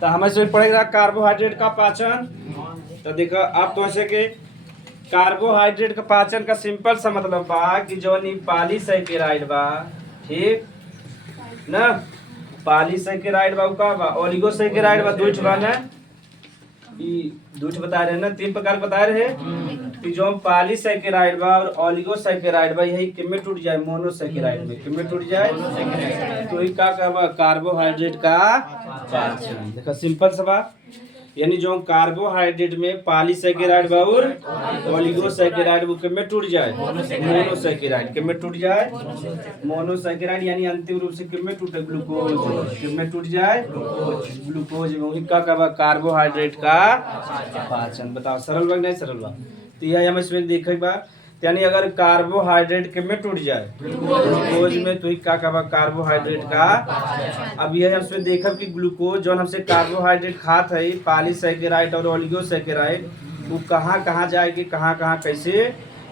तो हमें से पड़ेगा कार्बोहाइड्रेट का पाचन। तो देखो आप तो ऐसे के कार्बोहाइड्रेट का पाचन का सिंपल सा मतलब बा कि जो पॉलीसैकेराइड बा, ठीक ना, पॉलीसैकेराइड बा का बा, ओलिगोसैकेराइड बा, दूठ बा ना, ई दूठ बता रहे ना, 3 प्रकार बता रहे कि जो पॉलीसैकेराइड बा और ओलिगोसैकेराइड बा यही किमें टूट जाए मोनोसैकेराइड में, किमें टूट जाए तो ही का बा कार्बोहाइड्रेट का पाचन। देखो सिंपल सा बा, यानी जो कार्बोहाइड्रेट में पॉलीसैकेराइड बा और ओलिगोसैकेराइड वो किमें टूट जाए मोनोसैकेराइड, किमें टूट जाए मोनोसैकेराइड, यानी अंतिम रूप से किमें टूटे ग्लूकोज, किमें टूट जाए ग्लूकोज में, वही का बा कार्बोहाइड्रेट का पाचन। बताओ सरल बा नहीं सरल बा? तो यह हम इसमें देखे बा, यानी अगर कार्बोहाइड्रेट के में टूट जाए ग्लूकोज में तो ही का बा कार्बोहाइड्रेट का। अब यह हमसे देखब कि ग्लूकोज जो हमसे कार्बोहाइड्रेट खात है पॉलीसैकेराइड और ओलिगोसैकेराइड वो कहाँ कहाँ जाए कि कहाँ कहाँ कैसे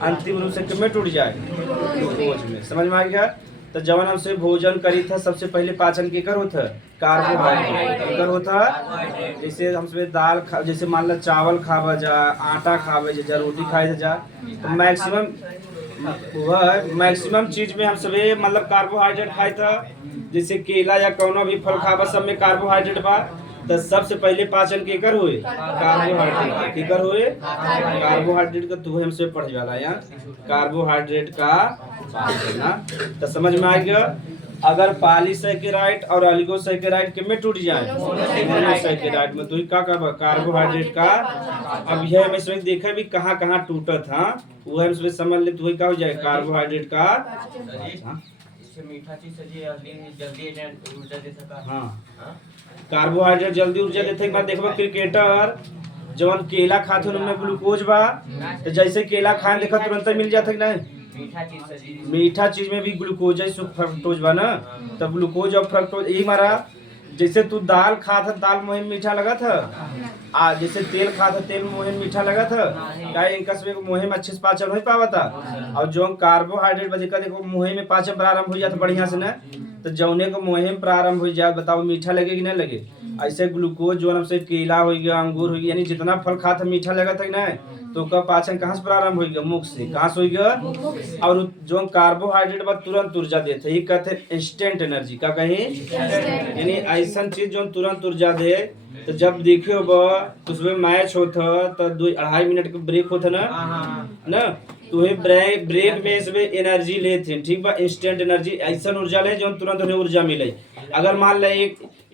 अंतिम रूप से किमें टूट जाए ग्लूकोज में। समझ में आ गया? तो जब हमसे भोजन करी था सबसे पहले पाचन केकर होता कार्बोहाइड्रेट केकर होता, जैसे हमसे दाल खा, जैसे मान लो चावल खावा जा, आटा खावे जा, रोटी खाए जा, तो मैक्सिमम चीज में हम सभी मतलब कार्बोहाइड्रेट खाए था। जैसे केला या कौनो भी फल खावा सब में कार्बोहाइड्रेट बा, तो सबसे पहले पाचन केकर हुए कार्बोहाइड्रेट, केकर हुए कार्बोहाइड्रेट का, तो हमसे पढ़ जाला यहाँ कार्बोहाइड्रेट का पाचन ना। तो समझ में आ गया? अगर पॉलीसैकेराइड और ओलिगोसैकेराइड के में टूट जाए मोनोसैकेराइड में तो ही का कार्बोहाइड्रेट का। अब यह हम इसमें देखे भी कहाँ कहाँ टूटत था वो हम इसमें समझ ले तो ही का हो जाए कार्बोहाइड्रेट का। मीठा चीज जल्दी ऊर्जा दे सका। हाँ कार्बोहाइड्रेट जल्दी ऊर्जा देते बाद देखो क्रिकेटर जवन केला खाते उनमें ग्लूकोज बा, तो जैसे केला खाए देखा तुरंत मिल जाता है नहीं, मीठा चीज में भी ग्लूकोज है फ्रक्टोज बा ना, तब ग्लूकोज और फ्रक्टोज यही मारा। जैसे तू दाल खा था दाल मुहिम मीठा लगा था, जैसे तेल खा था तेल मुहिम मीठा लगा था, क्या इनका सब मुहिम अच्छे से पाचन हो पावा था। और जो कार्बोहाइड्रेट बजे का देखो मुहिम में पाचन प्रारंभ हो जाता बढ़िया से ना, तो जौने को मुहिम प्रारंभ हो जाए बताओ मीठा लगे कि नहीं लगे। ऐसे ग्लूकोज जो हमसे केला हो गया अंगूर हो गया यानी जितना फल खा था मीठा लगा था ना, तो का पाचन कहाँ से प्रारंभ हो गया मुख से, कहाँ से हो गया। और जो कार्बोहाइड्रेट बा तुरंत ऊर्जा देते ही कहते इंस्टेंट एनर्जी का कहीं, यानी ऐसा चीज जो तुरंत ऊर्जा दे। तो जब देखियो तो उसमें मैच होता तो 2-2.5 मिनट का ब्रेक होता ना, तो ब्रेक में इसमें एनर्जी लेते ठीक बा, इंस्टेंट एनर्जी ऐसा ऊर्जा ले जो तुरंत उन्हें ऊर्जा मिले। अगर मान ले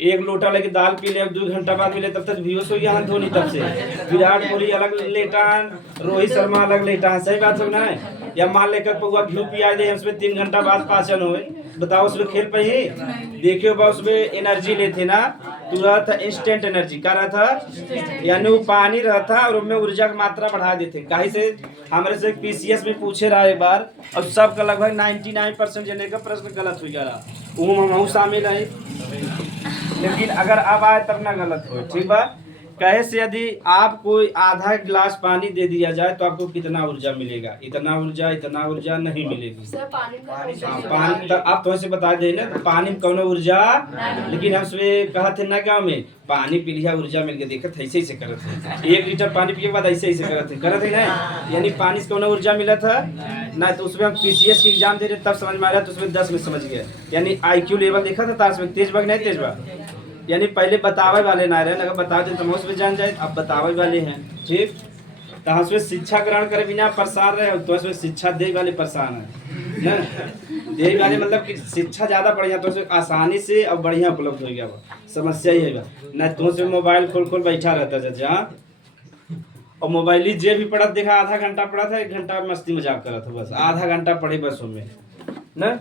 एक लोटा लेके दाल पी ले 2 घंटा बाद मिले तब तक बेहोश हो गया हाथ धोनी। तब से विराट कोहली अलग लेटान, रोहित शर्मा अलग लेटान, सही बात हो ना। या मान लेकर पौवा घी पिया दे उसमें 3 घंटा बाद पाचन हो, बताओ उसमें खेल पे ही देखियो बा उसमें एनर्जी लेते ना तुरंत इंस्टेंट एनर्जी का रहा था, यानी वो पानी रहता और उनमें ऊर्जा की मात्रा बढ़ा देते। कहीं से हमारे से पीसीएस में पूछे रहा एक बार, और सबका लगभग 99% जने का प्रश्न गलत हो गया, हम शामिल है। लेकिन अगर अब आए तब ना गलत हो, ठीक बा। कहे से यदि आपको आधा गिलास पानी दे दिया जाए तो आपको कितना ऊर्जा मिलेगा, इतना ऊर्जा नहीं मिलेगी। पानी तो आप तो ऐसे बता दे ना पानी में कौन ऊर्जा, लेकिन हम सुबह कहा थे ना गाँव में पानी पी लिया ऊर्जा मिल गया, देखत ऐसे करत है 1 लीटर पानी पिए के बाद ऐसे करत है ना, यानी पानी से कौन ऊर्जा मिला था ना। तो उसमें हम पीसीएस की एग्जाम दे रहे तब समझ में आ रहा, तो उसमें 10 में समझ गया, यानी IQ लेवल देखा था तार में तेज बग नहीं तेज बा, यानी पहले बतावे वाले ना रहे, अगर बता दे तो हम उसमें जान जाए, अब बतावे वाले हैं ठीक। तो हम उसमें शिक्षा ग्रहण करे बिना परेशान रहे, तो उसमें शिक्षा दे वाले परेशान है ना, दे वाले मतलब कि शिक्षा ज्यादा बढ़िया तो उसमें आसानी से अब बढ़िया उपलब्ध हो गया। समस्या ही है ना, तो उसमें मोबाइल खोल बैठा रहता चाचा, और मोबाइल ही जे भी पढ़ा देखा आधा घंटा पढ़ा था, 1 घंटा मस्ती मजाक करा था, बस आधा घंटा पढ़े बस उनमें ना।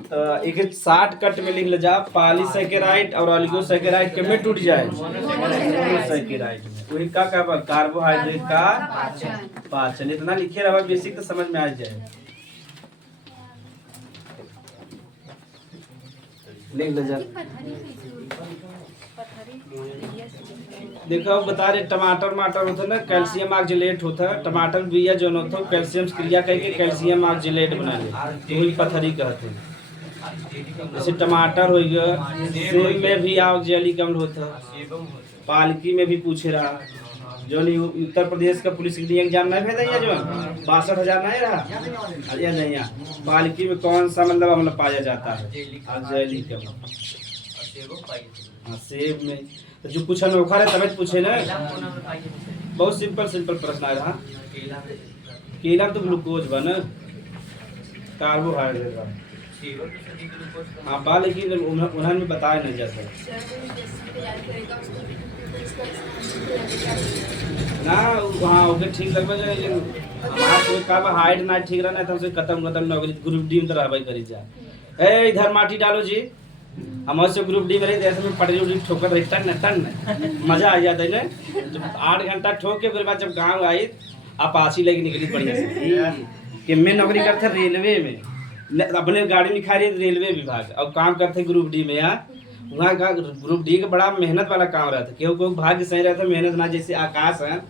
एक 60 कट में लिख ले जा पॉलीसैकेराइड और ओलिगोसैकेराइड के में टूट जाए मोनोसैकेराइड में, वही का कार्बोहाइड्रेट का पाचन। इतना लिखे रहा बेसिक तो समझ में आ जाए। लिख ले जा देखो बता रहे टमाटर होता है ना कैल्शियम ऑक्जेलेट होता है, टमाटर बिया जो होता है कैल्शियम क्रिया करके कैल्शियम ऑक्जेलेट बना ले, वही पथरी कहते हैं। जैसे टमाटर हो गया, सेब में भी ऑक्जेलिक अम्ल होता है, सेबम होता पालकी में भी पूछे रहा, जो नहीं उत्तर प्रदेश का पुलिस के लिए एग्जाम नहीं भेजा जो 62,000 नहीं रहा, अरे नहीं यहाँ पालकी में कौन सा मतलब अम्ल पाया जाता है, ऑक्जेलिक अम्ल। और सेबम पाई हाँ सेब में तो जो कुछ अनोखा है तभी पूछे ना, केला कोना में पाई बहुत सिंपल प्रश्न आ रहा। केला केला तो ग्लूकोज बा ना, कार्बोहाइड्रेट बा, सेबम तो सभी ग्लूकोज का हाँ बा, लेकिन उन्होंने बताया नहीं जाता ना। हाँ ओके ठीक लगभग, लेकिन हमारा तो कार्बोहाइड्रेट ठीक रहना तो हमसे खत्म नौकरी ग्रुप डी में तो रहबे करी जा। ए इधर माटी डालो जी, हमारे से ग्रुप डी में रही ऐसे में पटरी उटरी ठोकर रही टन मजा आ जाता है ना। जब 8 घंटा ठोक के फिर बाद जब गाँव आई अपाची लेके निकली बढ़िया से कि मैं नौकरी करते रेलवे में, अपने गाड़ी में खा रही रेलवे विभाग और काम करते ग्रुप डी में। यहाँ वहाँ का ग्रुप डी का बड़ा मेहनत वाला काम रहता है, क्यों भाग्य सही रहता है, मेहनत ना, जैसे आकाश है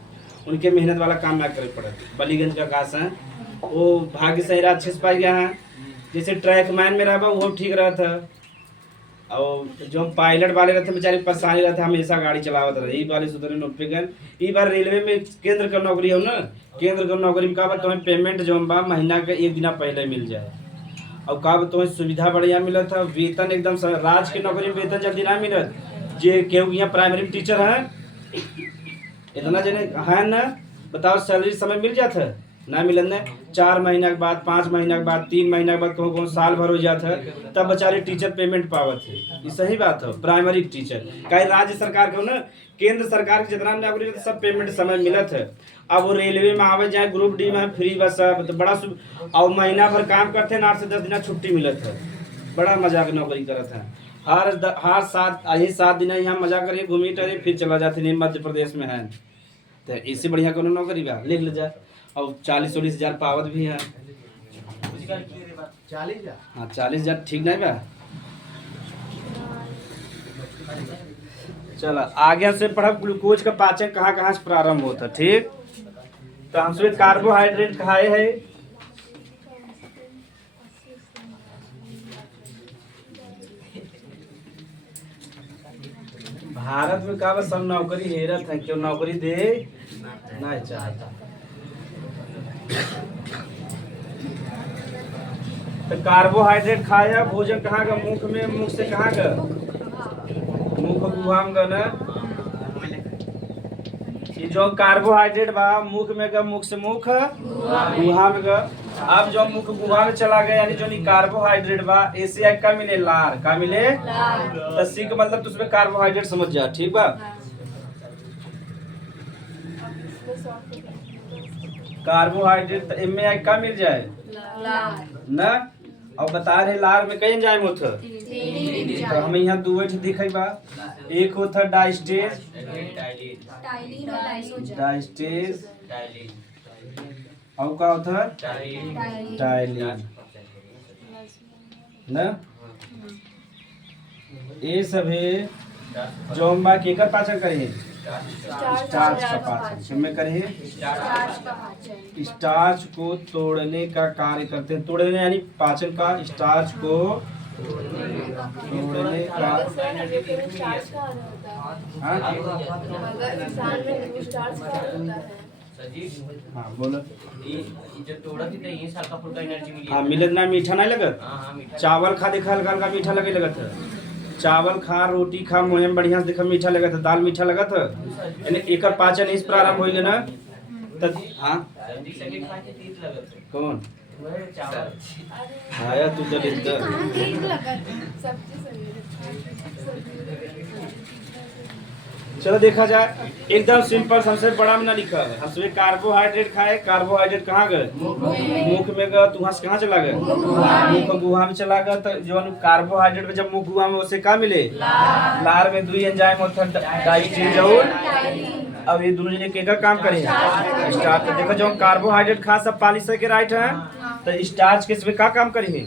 उनके मेहनत वाला काम ना करे पड़े, बलीगंज का आकाश है वो भाग्य सही रहा, अच्छे से पाई गया है। जैसे ट्रैक मैन में रहा वो ठीक रहता, और जो पायलट वाले रहते बेचारे परेशानी रहते, हमेशा गाड़ी चलावत रहे, वाले सुधरे नौकरी गए। ई बार रेलवे में केंद्र का नौकरी हो ना, केंद्र का नौकरी में कहा तुम्हें पेमेंट जो बा महीना के 1 दिन पहले मिल जाए, और कहा तुम्हें सुविधा बढ़िया मिला था, वेतन एकदम राज की नौकरी में वेतन जल्दी ना मिलत, जे केहू यहाँ प्राइमरी टीचर है इतना जने है ना, बताओ सैलरी समय मिल जाता है ना, मिलन ने 4 महीना के बाद, 5 महीना के बाद, 3 महीना के बाद कौन साल भर हो जाता है, तब बेचारे टीचर पेमेंट पावत है। ये सही बात है, प्राइमरी टीचर कहीं राज्य सरकार को ना, केंद्र सरकार के जितना नौकरी रहता सब पेमेंट समय मिलत है। अब वो रेलवे में आवे जाए ग्रुप डी में फ्री बस तो बड़ा और महीना भर काम करते हैं, 8 से 10 दिन छुट्टी मिलत है, बड़ा मजा की नौकरी करत है। हर 7 दिन यहाँ मजा करिए, घूमी टहरे फिर चला जाते नहीं, मध्य प्रदेश में है तो इससे बढ़िया कोनो नौकरी बा लिख ले जाए, और 40-40 हजार पावत भी है। 40 हाँ 40 हजार ठीक नहीं बा। चलो आगे से पढ़ब ग्लूकोज का पाचन कहाँ कहाँ से प्रारंभ होता है, ठीक। तो हमसे कार्बोहाइड्रेट खाए है, भारत में का सब नौकरी हेरत है, क्यों नौकरी दे नहीं चाहता। तो कार्बोहाइड्रेट खाया, भोजन कहाँ का, मुख में, मुख से कहाँ का, मुख गुहा में ना, ये जो कार्बोहाइड्रेट बा मुख में का, मुख से मुख गुहा में का। अब जो मुख गुहा में चला गया यानी जो नहीं कार्बोहाइड्रेट बा, ऐसे का मिले लार, का मिले तो सी का मतलब तो उसमें कार्बोहाइड्रेट समझ जा, ठीक बा। कार्बोहाइड्रेट में का मिल जाए ना, और बता रहे लार में कई एंजाइम होता, तो हमें यहाँ 2 दिखे बा, एक होता डाइस्टेज, डाइस्टेज और का होता टाइलिन ना, ये सब है जो हम बाकी केकर पाचन करें, स्टार्च का पाचन में करें, स्टार्च को तोड़ने का कार्य करते हैं, तोड़ने यानी पाचन का, स्टार्च को तोड़ने का। हाँ बोलो, जो तोड़ा थी तो ये साल का फुल का एनर्जी मिली। हाँ मिलत ना, मीठा नहीं लगत, हाँ मीठा। चावल खा देखा हल्का हल्का मीठा लगे लगत है, चावल खा रोटी खा मुँह में बढ़िया से देखा मीठा लगत है, दाल मीठा लगत है, यानी एकर पाचन इस प्रारंभ होइले ना तब। हाँ सब्जी सब्जी खा के तीत लगत है। कौन वह चावल आया तू दलित चलो देखा जाए एकदम सिंपल, सबसे बड़ा में ना लिखा है, हंसवे कार्बोहाइड्रेट खाए, कार्बोहाइड्रेट कहाँ गए, मुख में गए, तू हंस कहाँ चला गए, मुख गुहा में चला गया। तो जो कार्बोहाइड्रेट में जब मुख गुहा में उसे क्या मिले, लार में 2 एंजाइम होता है, डाइस्टेज और अब ये दोनों जने केकर काम करे स्टार्च। तो देखो जो कार्बोहाइड्रेट खा सब पॉलिश के राइट है, तो स्टार्च के इसमें क्या काम करी है,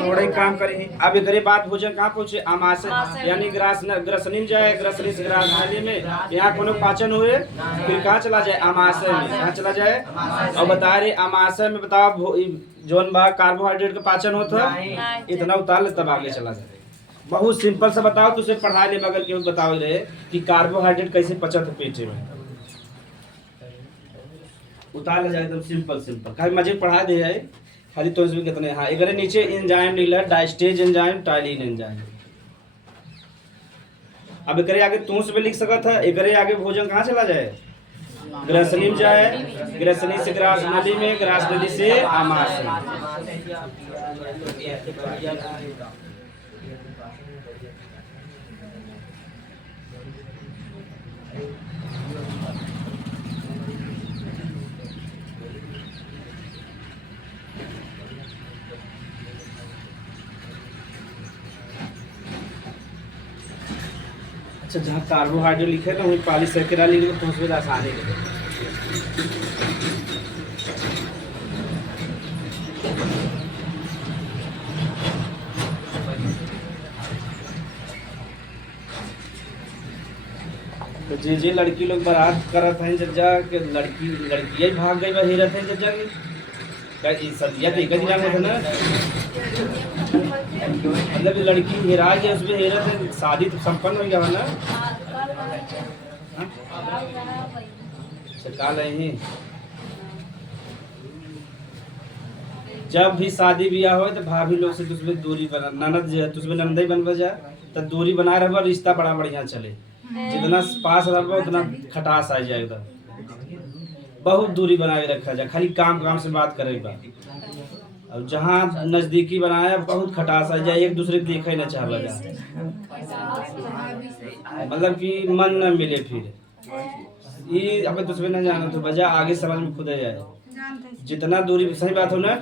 थोड़े काम करी है। अब एक बात भोजन कहाँ पहुँचे, आमाशय यानी ग्रसनी जाए, ग्रसनी से ग्रासनाली में यहाँ कोनो पाचन हुए फिर कहाँ चला जाए, आमाशय में, कहाँ चला जाए। और बता रहे आमाशय में बताओ जौन बा कार्बोहाइड्रेट का पाचन होता नहीं। इतना उतार ले तब आगे चला जाए। बहुत सिंपल सा बताओ, तुझे पढ़ा ले बगल के बताओ रहे कि कार्बोहाइड्रेट कैसे पचत है पेटे में, उतार ले जाए एकदम सिंपल सिंपल। खाली मजे पढ़ा दे है खाली तो इसमें कितने। हाँ एकरे नीचे एंजाइम नीला डाइस्टेज एंजाइम टाइलिन एंजाइम। अब एकरे आगे तू से भी लिख सकत है, एकरे आगे भोजन कहाँ चला जाए, ग्रसनी में जाए, ग्रसनी से ग्रास नदी में, ग्रास नदी से आमाशय। अच्छा जहाँ कार्बोहाइड्रेट लिखे ना वहीं पॉलीसैकेराइड लिखे तो उसमें आसानी है। तो जे लड़की लोग बारात करत हैं जज्जा के लड़कियाँ ही भाग गई बही रहते हैं जज्जा की क्या ये सदिया तो एक ही नाम होता ना, मतलब लड़की हेरा गई उसमें हेरा थे, शादी तो संपन्न हो गया ना। काल है जब भी शादी ब्याह हो तो भाभी लोग से तुझमें दूरी बना, ननद जो है तुझमें नंदा ही बनवा जाए तो दूरी बनाए रहा, रिश्ता बड़ा बढ़िया चले। जितना पास रहा उतना खटास आ जाए, उधर बहुत दूरी बनाए रखा जाए, खाली काम काम से बात करे बा। अब जहाँ नजदीकी बनाया बहुत खटास आ जाए, एक दूसरे देखे न चाह जाए, मतलब कि मन न मिले। फिर ये अब तुझमें न जाना तो बजा आगे समझ में खुद जाए। जितना दूरी सही बात हो ना,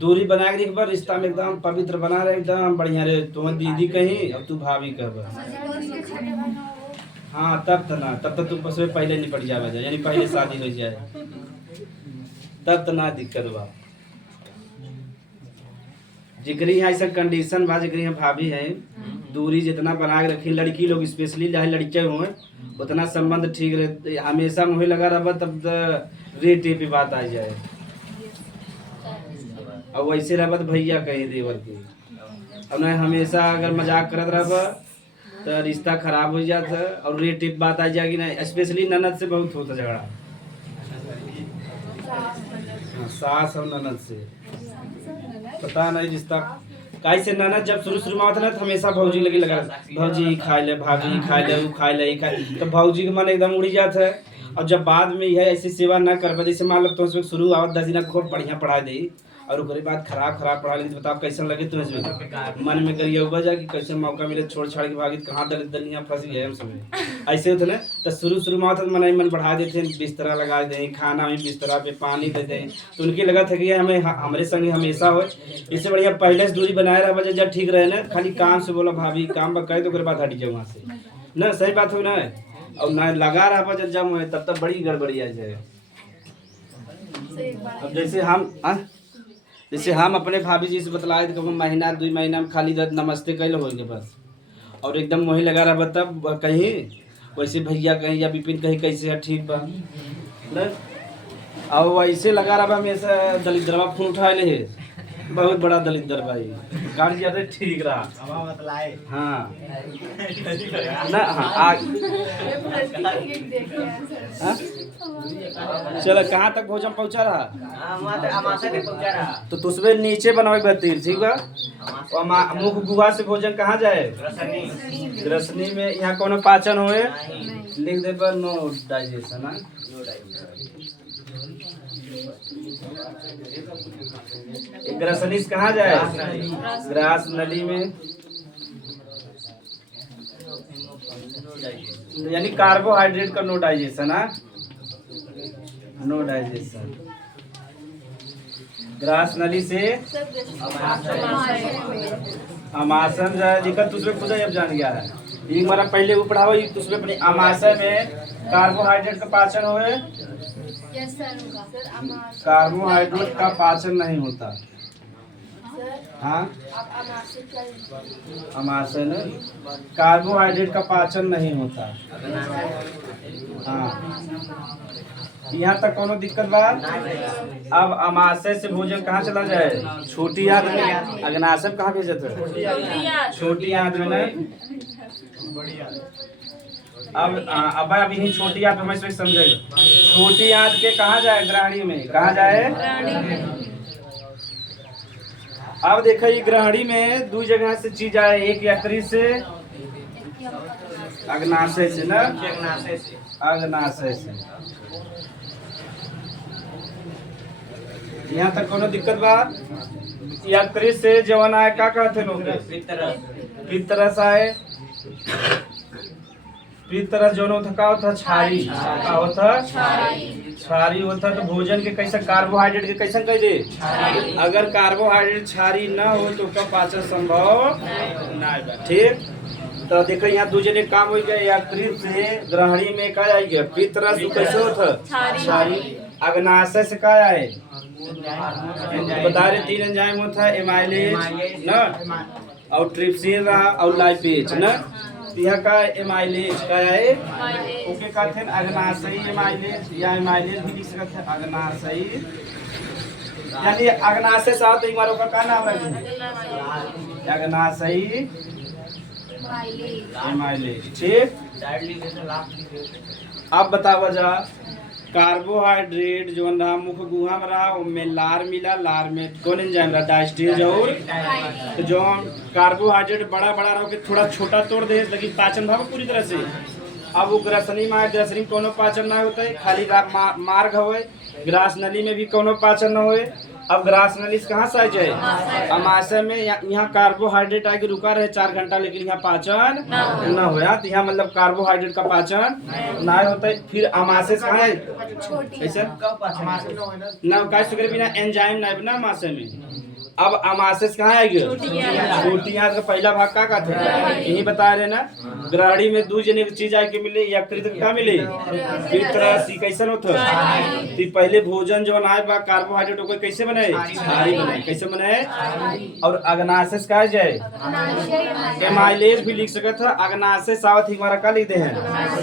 दूरी बना के एक बार रिश्ता में एकदम पवित्र बना रहे, एकदम बढ़िया रहे। तुम दीदी कहीं और तू भाभी कह। हाँ तब तो ना, तब तो तुम उसमें पहले निपट जाए, यानी पहले शादी हो जाए तब तो ना दिक्कत बा। जिकरी यहाँ ऐसा कंडीशन बा, जिकरी यहाँ भाभी है दूरी जितना बना के रखी, लड़की लोग स्पेशली चाहे लड़के हुए उतना संबंध ठीक रहे। हमेशा मुँह लगा रहा तब रेट पे बात आ जाए, और वैसे रहा तो भैया कहीं देवर के। अब नहीं हमेशा अगर मजाक करत रहा तो रिश्ता खराब हो जाता, और रेट टिप बात आ जाएगी ना। स्पेशली ननद से बहुत होता झगड़ा, सास और ननद से पता नहीं रिश्ता कैसे। ननद जब शुरू में आता ना तो हमेशा भौजी लगी लगा, भौजी खा ले, भाभी खा ले, वो खा ले, तो भौजी का मन एकदम उड़ी जाता है। और जब बाद में यह ऐसी सेवा न कर, जैसे मान लो तो उसमें शुरू आवत 10 दिन खूब बढ़िया पढ़ा दी, और उसके बाद खराब पढ़ा ली, तो बताओ कैसा लगे तुम्हें इसमें मन में करिए बजा कि कैसे मौका मिले छोड़ छाड़ के भागी, कहाँ दलिया फंसी है हम समय ऐसे होते ना। तो शुरू में आता मन बढ़ा देते हैं, बिस्तरा लगा दें, खाना में बिस्तरा पे पानी दे दें, तो उनकी लगा था कि हमें हमारे संग हमेशा हो। इससे बढ़िया पहले से दूरी बनाए रहा वजह जब ठीक रहे ना, खाली काम से बोला भाभी काम कहे तो उसके बाद हट जाए वहाँ से ना, सही बात हो ना। और ना लगा रहा जब तब तक बड़ी गड़बड़ी आ जाए। अब जैसे हम अपने भाभी जी से बतलाए तो महीना 2 महीना में खाली नमस्ते कैल हो गए बस, और एकदम मोही लगा रहा तब कहीं वैसे भैया कहीं या विपिन कहीं कैसे है ठीक बा ना। और वैसे लगा रहा हमेशा दलिद्रवा फोन उठाए ले, बहुत बड़ा दलिद्र भाई काट दिया था, ठीक रहा। हाँ ना, हाँ चलो कहाँ तक भोजन पहुँचा रहा, तो तुझमें नीचे बनवाई बहतीर ठीक बा। मुख गुहा से भोजन कहाँ जाए, ग्रसनी में। यहाँ कोनो पाचन होए लिख दे पर नो डाइजेशन है। ग्रसनी से कहाँ जाए, ग्रास नली में, यानी कार्बोहाइड्रेट का नो डाइजेशन है, नो डाइजेशन। ग्रास नली से अमाशन जाए, दिक्कत तुझमें खुद अब जान गया है। एक बार पहले वो पढ़ाओ तुझमें अपनी अमाशय में कार्बोहाइड्रेट का पाचन होए, कार्बोहाइड्रेट का पाचन नहीं होता। हाँ अमाशय में कार्बोहाइड्रेट का पाचन नहीं होता। हाँ यहाँ तक कोनो दिक्कत बा? अब अमाशय से भोजन कहाँ चला जाए? छोटी आंत में। अग्नाशय में कहाँ भेजत है? छोटी आंत में ना। अब यही छोटी आंत में समझेगा। छोटी आंत के कहाँ जाए? ग्रहणी में। कहाँ जाए? अब देखो ये ग्रहणी में दो जगह से चीज आए, एक यकृ से, अग्नाशय से ना। अग्नाशय से। यहाँ तक कोनो दिक्कत बा? यकृ से जवन आए का कहते लोग? पित्तरस आए। पित्तरस जवन होता का होता? क्षारी। का होता? क्षारी होता। तो भोजन के कैसे कार्बोहाइड्रेट के कैसे कह दे? अगर कार्बोहाइड्रेट क्षारी ना हो तो उसका पाचन संभव नहीं बा। ठीक। तो देखो यहाँ दूसरे ने काम हो गया, यकृत से ग्रहणी में क्या आएगा? पित्तरस कैसे होता? क्षारी। अग्नाशय से क्या आए? बता रहे 3 एंजाइम होता है, एमाइलेज ना, और ट्रिप्सिन रहा और लाइपेज ना। यह का एमाइलेज का है, ओके कहते हैं अग्नाशयी एमाइलेज या एमाइलेज भी लिख सकते हैं। अग्नाशयी यानी अग्नाशय से तो हमारों का क्या नाम रखेंगे? अग्नाशयी एमाइलेज। ठीक। अब बतावा जा, कार्बोहाइड्रेट जो रहा मुख्य गुहा में रहा, उनमें लार मिला। लार में कौन एंजाइम रहा? डायस्टेज। और तो जो कार्बोहाइड्रेट बड़ा बड़ा रहो कि थोड़ा छोटा तोड़ दे, लेकिन पाचन भाव पूरी तरह से। अब वो ग्रसनी में, ग्रसनी में कोनो पाचन ना होता है, खाली मार्ग होए। ग्रास नली में भी कोनो पाचन ना होए। अब ग्रास नली से कहाँ से आ जाए? अमाशय में। यहाँ कार्बोहाइड्रेट आके रुका रहे 4 घंटा, लेकिन यहाँ पाचन ना होया। तो यहाँ मतलब कार्बोहाइड्रेट का पाचन ना होता है। फिर अमाशय से कहाँ है? ऐसे ना का शुक्र बिना एंजाइम ना बिना अमाशय में। अब अमाशय से कहाँ आएगी? छोटी आंत का पहला भाग का कहते हैं? यही बता रहे ना। ग्रहणी में दो जने की चीज आके मिले, यकृत का मिले, पित्तरस कैसे होता है? तो पहले भोजन जो बनाए बा कार्बोहाइड्रेट को कैसे बनाए? क्षारी बनाए। कैसे बनाए? और अग्नाशय से कहा जाए? एमाइलेज भी लिख सकते था। अग्नाशय सावत ही हमारा का लिख दे हैं?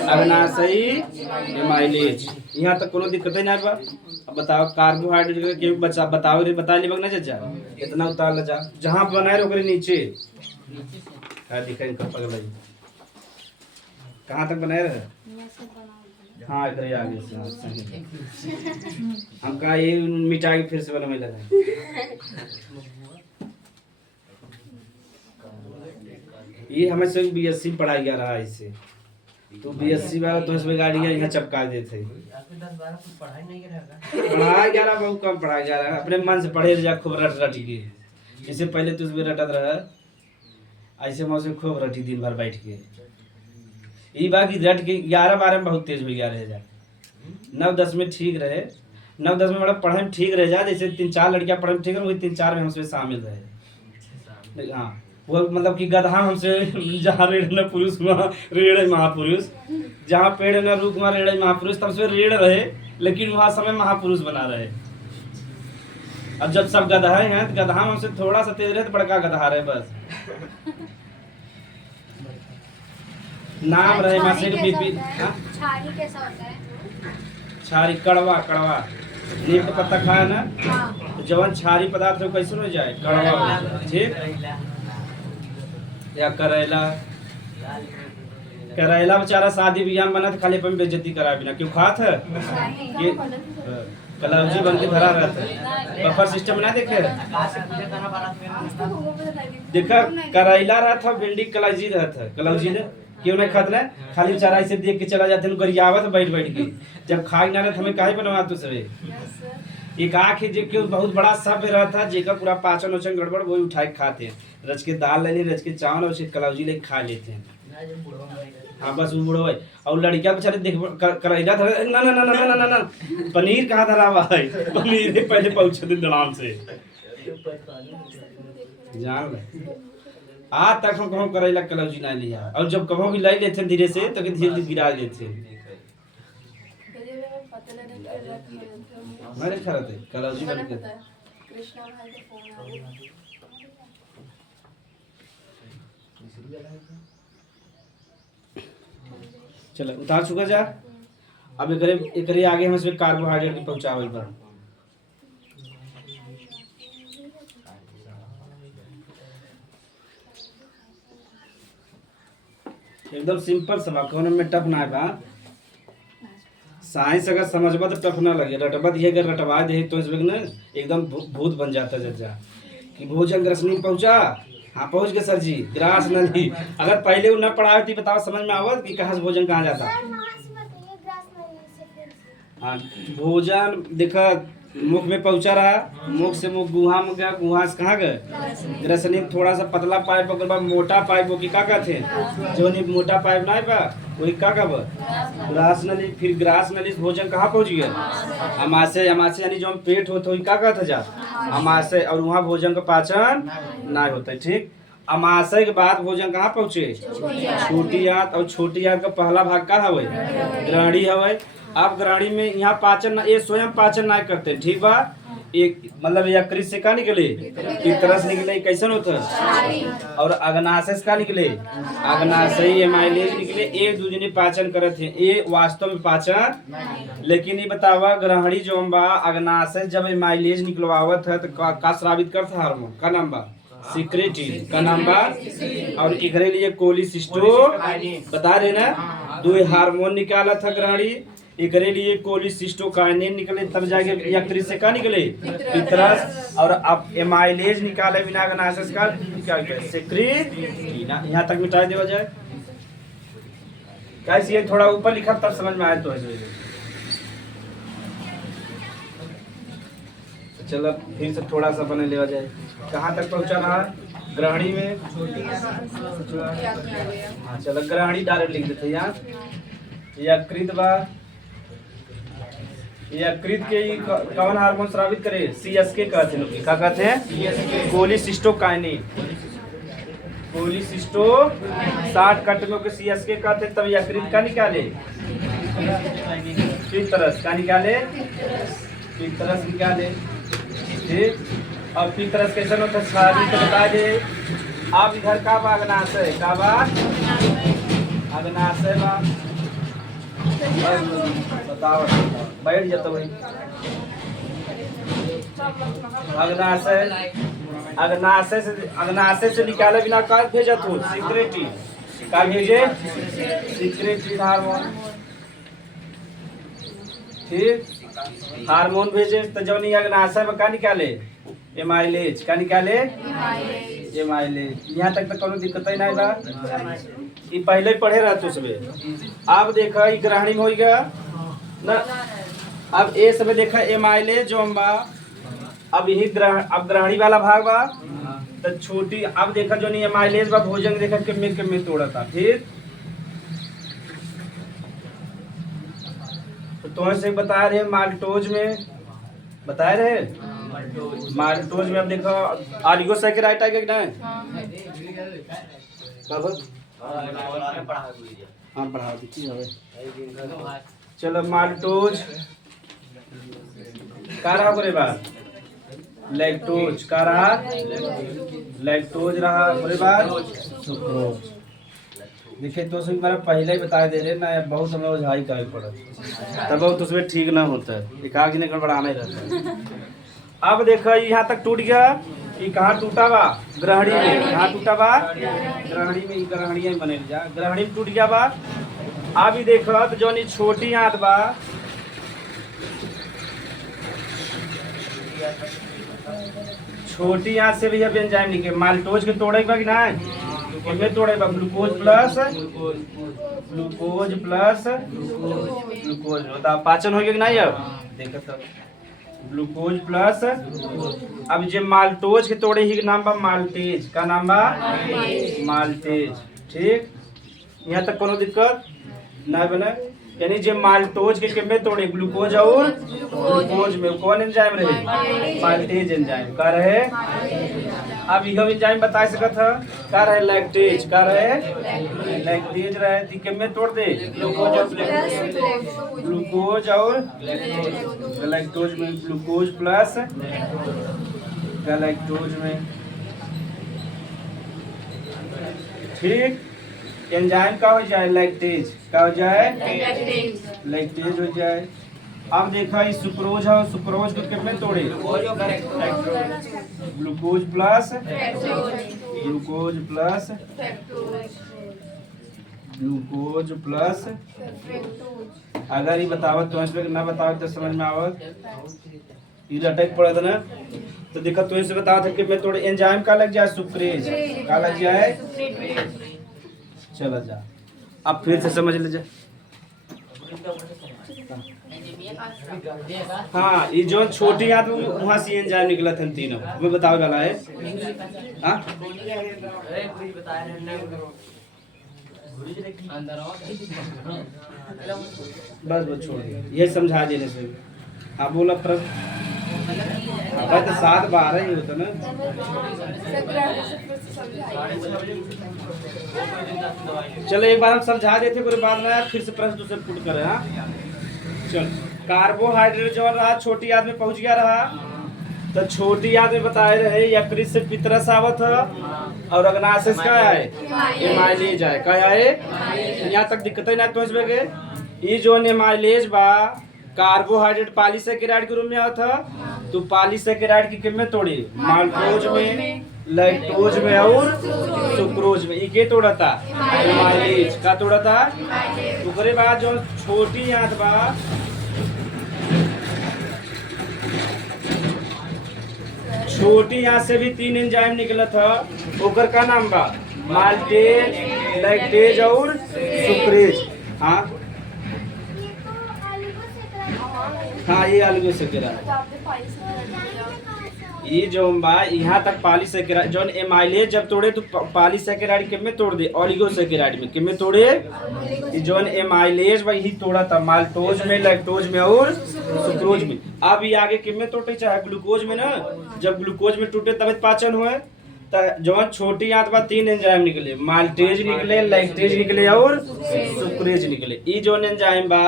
अग्नाशयी एमाइलेज। यहाँ तक कोनो दिक्कत है ना बा? अब बताओ कार्बोहाइड्रेट के बचा बताओ रे, बता ले ना जा इतना उतार ले जा जहाँ बनाए रहे नीचे। दिखाई पगल कहाँ तक बनाए रहे? हाँ इधर आगे से। हम कहा ये मिटा के फिर से बनने लगा। ये हमें से बीएससी पढ़ाई जा रहा है इससे। तो बीएससी वाला तो इसमें गाड़ियाँ यहाँ चपका देते। पढ़ाई जा रहा बहुत कम पढ़ाई जा रहा है। अपने मन से पढ़े जा खूब रट रट के। इससे पहले तो उसमें रटत रहा, ऐसे मौसम खूब रटी दिन भर बैठ के। ये बाकी रट के 11-12 में बहुत तेज हो गया रह जा। 9-10 में ठीक रहे। 9-10 में मतलब पढ़ाई में ठीक रह जा। जैसे 3-4 लड़कियां पढ़ाई में ठीक है, वही 3-4 में हमसे शामिल रहे। हाँ वो मतलब कि गधा हमसे जहाँ रेड़ न पुरुष वहाँ रेड़ महापुरुष, जहाँ पेड़ न रुक वहाँ रेड़ महापुरुष। तब से रेड़ रहे लेकिन वहाँ समय महापुरुष बना रहे। अब जब सब गधा हैं तो गधा हमसे थोड़ा सा तेज रहे तो बड़का गधा रहे बस। नाम रहे मासिक बीपी। छारी कैसा होता है? छारी कड़वा कड़वा नीम का पत्ता खाया ना, तो जवन छारी पदार्थ हो कैसे हो जाए? कड़वा। ठीक। या करेला, करेला बेचारा शादी ब्याह में बना तो खाली अपन बेइज्जती करा बिना क्यों खात है? ये कलौजी बन के भरा रहता है। बफर सिस्टम ना देखे देखा करेला रहा था, भिंडी कलौजी रहता है। कलौजी ने क्यों नहीं खाते ना? खाली बेचारा ऐसे देख के चला जाते हैं गरियावत बैठ बैठ के। जब खाए ना हमें काहे बनवा तू सबे? एक आँख जो क्यों बहुत बड़ा सभ्य रहता है जेका पूरा पाचन वचन गड़बड़ वही उठाए खाते हैं। रच के दाल ले ली, रच के चावल और उसके कलौजी लेके खा लेते हैं। हाँ बस वो बुढ़ो है। और लड़कियां बेचारे देख करेला धरे ना ना ना ना ना ना ना पनीर कहाँ धरा हुआ है? पनीर पहले पहुंचे दिन दलाम से जान ले। आज तक हम कहूँ करेला कलौजी ना लिया, और जब कहूँ भी लाई लेते धीरे से तो धीरे धीरे गिरा देते। मेरे खरा थे कलौजी बन के चलो उतार चुका जा। अब एकरे आगे हम इसमें कार्बोहाइड्रेट के पहुंचावल बा। एकदम सिंपल सवाल, कोनो में टफ ना है बा। साइंस अगर समझबा तो टफ ना लगे, रटबा ये अगर रटवा दे तो इसमें ना एकदम भूत बन जाता जज्जा कि भोजन ग्रसनी में पहुंचा। हाँ पहुंच गए सर जी, ग्रास नली। अगर पहले वो न पढ़ाए तो बताओ समझ में आवत कि कहाँ से भोजन कहाँ जाता। हाँ भोजन देखा मुख में पहुंचा रहा, मुख से मुख गुहा में गया, गुहा से कहाँ गए ग्रसनी। थोड़ा सा पतला पाइप ओकर बाद मोटा पाइप वो की का कहते हैं, जो नहीं मोटा पाइप ना बा वही का बा ग्रास नली। फिर ग्रास नली से भोजन कहाँ पहुंच गया अमाशय। अमाशय यानी जो हम पेट होते वही का कहते जा अमाशय, और वहाँ भोजन का पाचन ना होता है। ठीक, अमाशय के बाद भोजन कहाँ पहुँचे छोटी आंत, और छोटी आंत का पहला भाग का हवे ग्रहणी हवे। अब ग्रहणी में यहाँ पाचन ये स्वयं पाचन ना करते, ठीक बा। एक मतलब यकृत से का निकले एक तरह से निकले कैसन होता है, और अग्नाशय से का निकले अग्नाशय एमाइलेज निकले। एक दूसरे ने पाचन करते हैं, ये वास्तव में पाचन। लेकिन ये बतावा ग्रहणी जो बा अग्नाशय जब एमाइलेज निकलवावत है तो का स्रावित करता हार्मोन का नाम बा सिक्रेटिन का नाम बा। और एकरे लिए कोलिसिस्टो बता रहे ना, दो हार्मोन निकाला था ग्रहणी, एकरे लिए कोलिसिस्टोकाइनिन निकले, तब जाके यकृत से का निकले पितरस। और अब एमाइलेज निकाले बिना अग्नाशय का क्या सेक्रेटिन। यहाँ तक मिटा देवा जाए कैसे, ये थोड़ा ऊपर लिखा तब समझ में आए तो चलो फिर से थोड़ा सा बने लेवा जाए। कहाँ तक पहुँचा रहा ग्रहणी में। हाँ चलो ग्रहणी डायरेक्ट लिख देते यहाँ। यकृत बा, यकृत के कौन हार्मोन स्रावित करे सीएसके कहते हैं, क्या कहते हैं कोलिसिस्टोकाइनिन। कोलिसिस्टो 60 कट में सीएसके कहते हैं। तब यकृत का निकाले पितरस का निकाले, पितरस निकाले। ठीक, और पितरस कैसे होता है तो बता दे। अब इधर का बा अग्नाशय, का बा अग्नाशय बा। बताओ बैठ जाता भाई। अग्नाशय से निकाले बिना का भेजा तू सिक्रेटिन का भेजे सिक्रेटिन हार्मोन। ठीक, हार्मोन भेजे तो जब नहीं अग्नाशय में का निकाले एमाइलेज का निकाले एमाइलेज। यहाँ तक तो कोनो दिक्कत ही नहीं बा, ये पहले ही पढ़े रहा तो सुबह। अब देखा ये ग्रहणी में हो गया ना। अब ए समय देखा एमाइलेज जो बा, अब यही अब ग्रहणी वाला भाग बा तो छोटी। अब देखा जो नहीं एमाइलेज बा भोजन देखा कितने तोड़ा था। फिर तो तुम्हें से बता रहे माल्टोज में बता रहे माल्टोज में। अब देखो ऑलिगोसैकेराइड आएगा कि नहीं हाँ पढ़ा दीजिए। चलो माल्टोज का रहा बोले बात लैक्टोज का रहा, लैक्टोज रहा बोले बात सुक्रोज। देखिए तो उसमें मेरा पहले ही बता दे रहे ना, बहुत हमें ओझाई का पड़ा तब बहुत उसमें ठीक ना होता है, एकाग ने गड़बड़ाना ही रहता है। अब देखो यहाँ तक टूट गया, ये कहाँ टूटा बा ग्रहणी में, कहाँ टूटा बा ग्रहणी में, ग्रहणी बने जा ग्रहणी में टूट गया बा। अब ही देखो तो जो छोटी आंत बा छोटी आंत से भी अब एंजाइम निकले माल्टोज के तोड़े बा कि नहीं कितने तोड़े बा ग्लूकोज प्लस ग्लूकोज बता पाचन हो गया कि नहीं। अब देखो सब ग्लूकोज प्लस। अब जो माल्टोज के तोड़े ही नाम बा माल्टेज का नाम बा माल्टेज। ठीक, यहाँ तक कोनो दिक्कत ना बने। यानी जो माल्टोज के कितने तोड़े ग्लूकोज और ग्लूकोज में कौन एंजाइम रहे माल्टेज एंजाइम का रहे। अब यह एंजाइम बता सकत है का रहे लैक्टेज का रहे लैक्टेज रहे ती कितने तोड़ दे ग्लूकोज और गैलेक्टोज में ग्लूकोज प्लस गैलेक्टोज में। ठीक, एंजाइम का हो जाए लैक्टेज, का हो जाए लैक्टेज हो जाए। अब देखा ये सुक्रोज है, सुक्रोज को कितने तोड़े, ग्लूकोज प्लस ग्लूकोज प्लस अगर ये बतावत तो इसमें ना बतावत तो समझ में आवत ये अटैक पड़ा था ना। तो देखा तो इसे बतावत है कि मैं थोड़े एंजाइम का लग जाए सुक्रेज, का लग जाए, चला जा। अब फिर से समझ ले जा। हाँ ये जो छोटी याद वहाँ से एंजाइम निकला था तीनों, मैं बताओ गला है। हाँ बस बस छोड़ ये समझा देने से। हाँ बोला प्रश्न, अब तो 7-12 ही होता ना। चलो एक बार हम समझा देते कोई बात ना, फिर से प्रश्न दूसरे पुट करें। हाँ चल, कार्बोहाइड्रेट जो रहा छोटी याद में पहुंच गया रहा, तो छोटी याद में बताए रहे यकृत से पितरस आवत है और अग्नाशय का है एमाइलेज है, का है यहाँ तक दिक्कत ही ना तो इसमें के ये जो एमाइलेज बा कार्बोहाइड्रेट पॉलीसेकेराइड के रूप में आवत है। तो पॉलीसेकेराइड की किस्में तोड़ी माल्टोज में, लैक्टोज में और सुक्रोज में, ये तोड़ा था एमाइलेज, का तोड़ा था। उसके बाद जो छोटी याद बा छोटी यहाँ से भी 3 एंजाइम निकला था, ओकर का नाम बा माल्टेज, लैक्टेज और सुक्रेज। हाँ हाँ ये ऑलिगोसेकेराइड, ये जो बा यहाँ तक पॉलीसेकेराइड जो एमाइलेज जब तोड़े तो पॉलीसेकेराइड किसमें तोड़ दे, ऑलिगोसेकेराइड में किसमें तोड़े, ये जो एमाइलेज बा यही तोड़ा था माल्टोज में, लैक्टोज में और सुक्रोज में। अब ये आगे किसमें टूटे, चाहे ग्लूकोज में ना, जब ग्लूकोज में टूटे तब पाचन हुए। तो जो छोटी याद बा 3 एंजाइम निकले, माल्टेज निकले, लैक्टेज निकले और सुक्रेज निकले। ये जो एंजाइम बा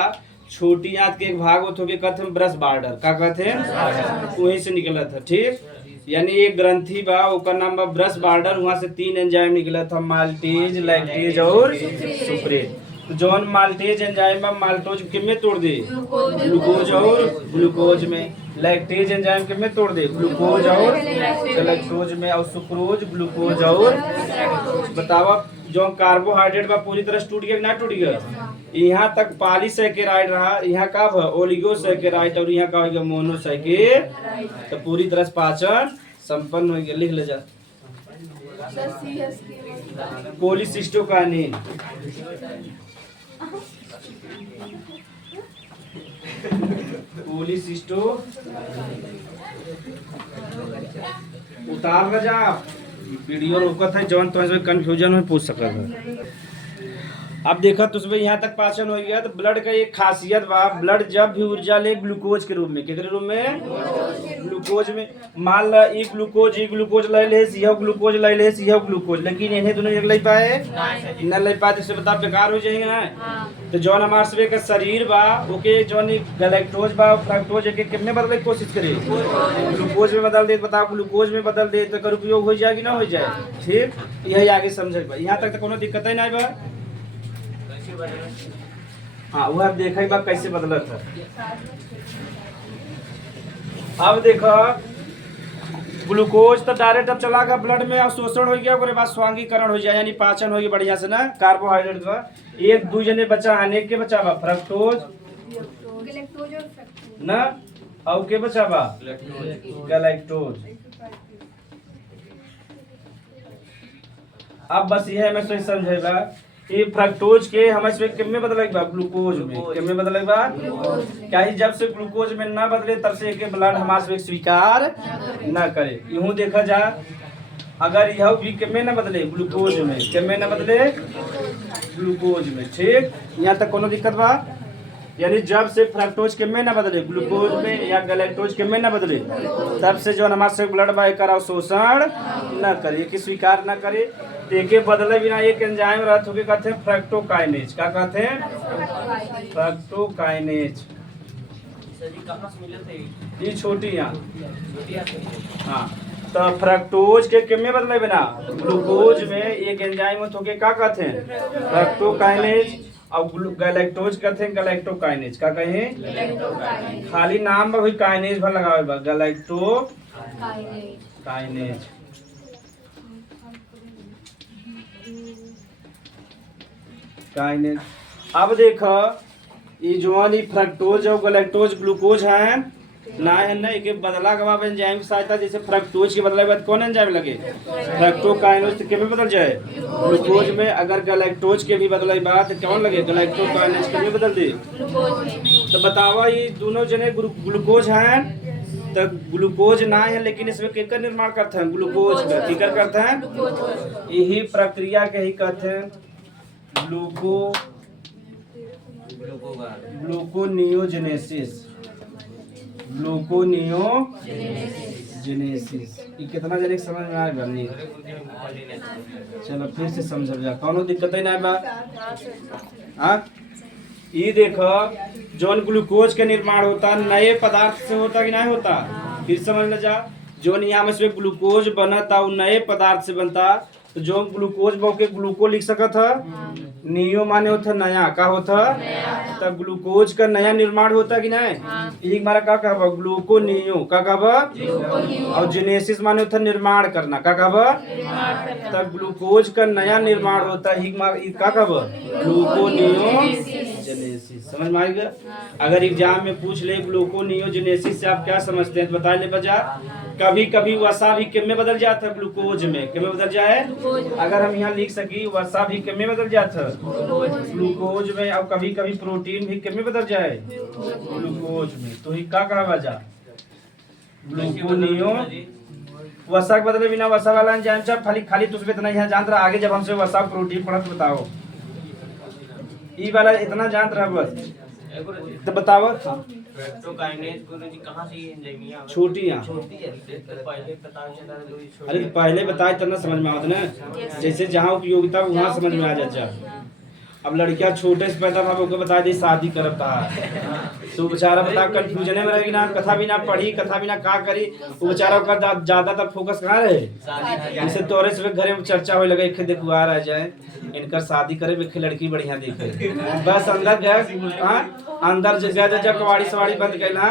छोटी याद के एक भाग होते के कहते हैं ब्रश बार्डर, का कहते हैं वहीं से निकला था। ठीक, यानी एक ग्रंथि बा ओकर नाम बा ब्रश बार्डर, वहां से 3 एंजाइम निकला था माल्टेज, लैक्टेज और सुक्रेज। तो जौन माल्टेज एंजाइम बा माल्टोज किसमें तोड़ दे, ग्लूकोज और ग्लूकोज में, लैक्टेज एंजाइम किसमें तोड़ दे, ग्लूकोज और लैक्टोज में, और सुक्रोज ग्लूकोज और। बतावा जो कार्बोहाइड्रेट बा पूरी तरह टूट गया ना टूट गया, यहाँ तक पॉलीसेकेराइड रहा, यहाँ का ओलिगोसेकेराइड और यहाँ का हो गया मोनोसेकेराइड। तो पूरी तरह से पाचन संपन्न हो गया। लिख ले जा पॉलीसिस्टोकाइनिन, पॉलीसिस्टो उतार जा वीडियो रोकत है जवन तो इसमें कंफ्यूजन में पूछ सकता है। अब देखा तो उसमें यहाँ तक पाचन हो गया। तो ब्लड का एक खासियत बा, ब्लड जब भी ऊर्जा ले ग्लूकोज के रूप में, किसके रूप में, ग्लूकोज में। मान ला ये ग्लूकोज ले ले, यह ग्लूकोज ले ले, यह ग्लूकोज, लेकिन इन्हें दोनों एक ले पाए न ले पाए, इससे बता बेकार हो जाएंगे ना। तो जौन हमारे सबे का शरीर बा ओके जौन गैलेक्टोज बा फ्रक्टोज के कितने बदलने की कोशिश करे, ग्लूकोज में बदल दे। बताओ ग्लूकोज में बदल दे तो कर उपयोग हो जाएगी ना हो जाए। ठीक, यही आगे समझ बा, यहाँ तक तो कोनो दिक्कत ही नहीं बा। हाँ वो अब देखा बा कैसे बदला था। अब देखा ग्लूकोज तो डायरेक्ट अब चला गया ब्लड में, अवशोषण हो गया, उसके बाद स्वांगीकरण हो जाए यानी पाचन हो गया बढ़िया से ना कार्बोहाइड्रेट का। एक दो जने बचा आने के बचा बा फ्रक्टोज ना, और के बचा बा गैलेक्टोज। अब बस यह मैं सोच समझेगा ये फ्रक्टोज के हमें से किम में बदलेगा, ग्लूकोज में, किम में बदलेगा। क्या ही जब से ग्लूकोज में ना बदले तब से एक ब्लड हमारे से स्वीकार ना करे। यूं देखा जा अगर यह भी किम में ना बदले, ग्लूकोज में, किम में ना बदले, ग्लूकोज में। ठीक, यहाँ तक कोनो दिक्कत बा, यानी जब से फ्रक्टोज किम में ना बदले, ग्लूकोज में या गैलेक्टोज किम में ना बदले, तब से जो हमारे से ब्लड बाय करा शोषण न करे, कि स्वीकार न करे। देखे बदले बिना एक एंजाइम रहत होके कहते हैं फ्रक्टोकाइनेज, क्या कहते हैं, फ्रक्टोकाइनेज। ये छोटी यहाँ, हाँ तो फ्रक्टोज के किमे बदले बिना ग्लूकोज में एक एंजाइम होके का कहते हैं फ्रक्टोकाइनेज और गैलेक्टोज कहते हैं गैलेक्टोकाइनेज का कहे खाली नाम में भी काइनेज भर लगावे बा गैलेक्टोकाइनेज। काइनेज अब देखो ये जोन ही फ्रक्टोज और गैलेक्टोज ग्लूकोज है ना है ना एक बदला के बाद एंजाइम की सहायता जैसे फ्रक्टोज के बदले बाद कौन एंजाइम लगे फ्रक्टोकाइनेज तो किसमें बदल जाए ग्लूकोज में। अगर गैलेक्टोज के भी बदले बाद कौन लगे गैलेक्टोकाइनेज किसमें बदल दे। तो बतावा ये दोनों जने ग्लूकोज हैं तो ग्लूकोज ना है लेकिन इसमें केकर निर्माण करते हैं ग्लूकोज का केकर करते हैं यही प्रक्रिया के ही कहते हैं ग्लूकोनियोजेनेसिस। ग्लूकोनियोजेनेसिस ये कितना जने समझ में आएगा नहीं चलो फिर से समझ जा कौनो दिक्कत ही नहीं बा। हाँ ये देखो जोन ग्लूकोज के निर्माण होता नए पदार्थ से होता कि नहीं होता फिर समझ में जा। जोन यहाँ में इसमें ग्लूकोज बना था वो नए पदार्थ से बनता तो जो ग्लूकोज बो के ग्लूको लिख सकत है नियो माने होता नया का होता तब ग्लूकोज का नया निर्माण होता कि नहीं एक बार का कहबा ग्लूको नियो का कहबा और जेनेसिस माने होता निर्माण करना का कहबा तब ग्लूकोज का नया निर्माण होता है का कहबा ग्लूको नियो जेनेसिस। समझ में आएगा। अगर एग्जाम में पूछ ले ग्लूको नियो जेनेसिस से आप क्या समझते हैं तो बता ले बजा। कभी कभी वसा भी किम में बदल जाता है ग्लूकोज में किम में बदल जाए। अगर हम यहाँ लिख सकी वसा भी किम में बदल जाता है ग्लूकोज में और कभी कभी प्रोटीन भी किम में बदल जाए ग्लूकोज में। तो ही का कहा बजा ग्लूकोनियो वसा के बदले बिना वसा वाला एंजाइम सब खाली तुझ पे इतना यहाँ जान रहा आगे जब हमसे वसा प्रोटीन पढ़ा तो बताओ ई वाला इतना जान रहा बस तो बताओ फ्रक्टोकाइनेज गुरुजी कहां से ये एंजाइम आ छोटी यहाँ छोटी है तो पहले पता चला तो ये छोटी। अरे तो पहले बताए तब ना समझ में आवत ना जैसे जहाँ उपयोगिता वहाँ समझ में आ जाता। अब लड़कियां छोटे से पैदा भाव को बता दी शादी करब था तो बेचारा बता कंफ्यूजन में रहेगी ना कथा भी ना पढ़ी कथा भी ना का करी वो बेचारा का ज्यादातर फोकस कहाँ रहे जैसे तोरे से घरे में चर्चा हो लगे देख आ रह जाए इनकर शादी करे वे लड़की बढ़िया देखे बस अंदर गए अंदर जब कवाड़ी सवाड़ी बंद कैला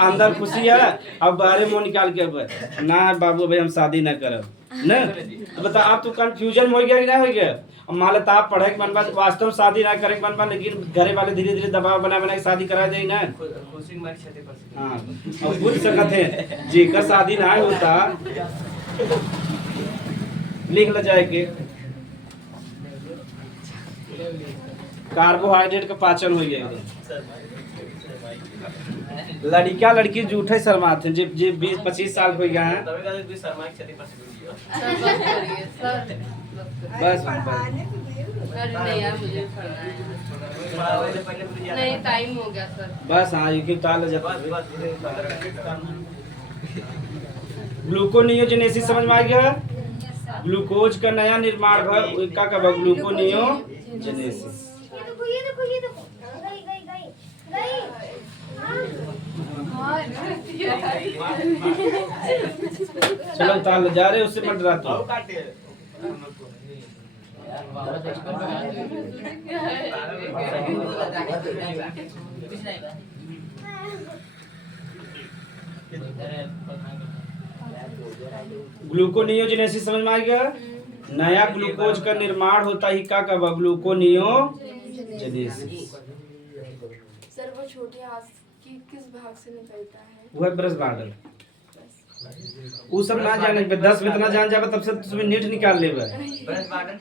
अंदर खुशी है अब बाहर मुंह निकाल के ना बाबू भाई हम शादी ना करब न बता आप तो कंफ्यूजन हो गया कि ना हो गया। मान लेता आप पढ़े के बनबा वास्तव में शादी ना करे के बनबा लेकिन घरे वाले धीरे धीरे दबाव बना के शादी करा जाए ना खुशी मार छते पर। हाँ और पूछ सकत है जेकर शादी ना होता लिख ल जाए के कार्बोहाइड्रेट का पाचन हो गया लड़का लड़की जूठे शर्माते हैं जे 20-25 साल हो गया है तबे का भी शर्मा के छते पर से बस नहीं टाइम हो गया सर बस हाँ एक ताल जाता ग्लूकोनियोजेनेसिस समझ में आ गया। ग्लूकोज का नया निर्माण का कहबा ग्लूकोनियोजेनेसिस। ये देखो गई चलो ताल जा रहे उससे मत डरा तू ग्लूकोनियोजेनेसिस समझ में आ गया। नया ग्लूकोज का निर्माण होता ही का कहबा ग्लूकोनियोजेनेसिस। सर वो छोटी आंत की किस भाग से निकलता है वह ब्रश बाडल वो सब ना जाने पे 10 में इतना जान जाबे तब से तुम्हें नीट निकाल लेबे।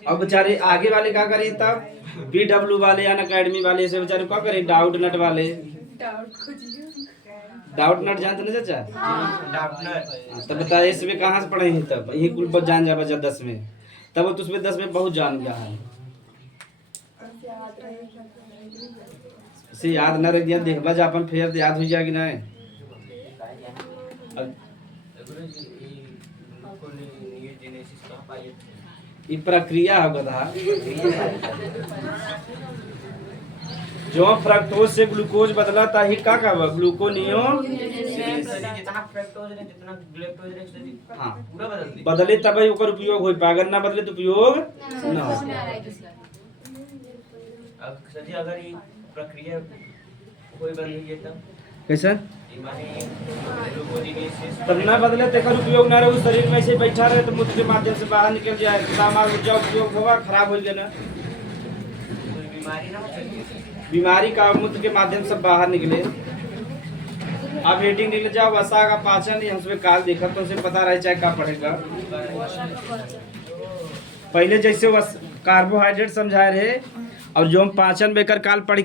अब बेचारे आगे वाले क्या करी तब बीडब्ल्यू वाले या अकेडमी वाले से बेचारे क्या करे डाउट नट वाले डाउट नट जानते ना चाचा डाउट नट तब बता इसमें कहाँ से पढ़े हैं तब यही कुल पर जान जाबे 10 में तब वो उसमें 10 में बहुत जान गया है से याद न रख दिया देखबा जा अपन फिर याद हो जाएगी ना। ये प्रक्रिया होगा था जो फ्रक्टोज से ग्लूकोज बदला ता ही का बा ग्लूकोनियोन जितना फ्रक्टोज रहे जितना ग्लूकोज रहे हाँ पूरा बदल दी बदले तब ही ओकर उपयोग होई पा अगर ना बदले तो उपयोग ना हो अब सर जी अगर ये प्रक्रिया कोई बंद हुई है तब कैसे ये माने ग्लूकोजिनेसिस तब ना बदले तो एकर उपयोग ना रहे शरीर में ऐसे बैठा रहे तो मूत्र के माध्यम से बाहर निकल जाए तामा ऊर्जा उपयोग होगा खराब हो गया ना कोई बीमारी ना हो सकती बीमारी का मूत्र के माध्यम से बाहर निकले आप रेटिंग निकल जाओ वसा का पाचन नहीं उसमें काल देखा तो उसे पता रहे चाहे क्या पड़ेगा पहले जैसे कार्बोहाइड्रेट समझाए रहे और जो हम पाचन बेकर काल पढ़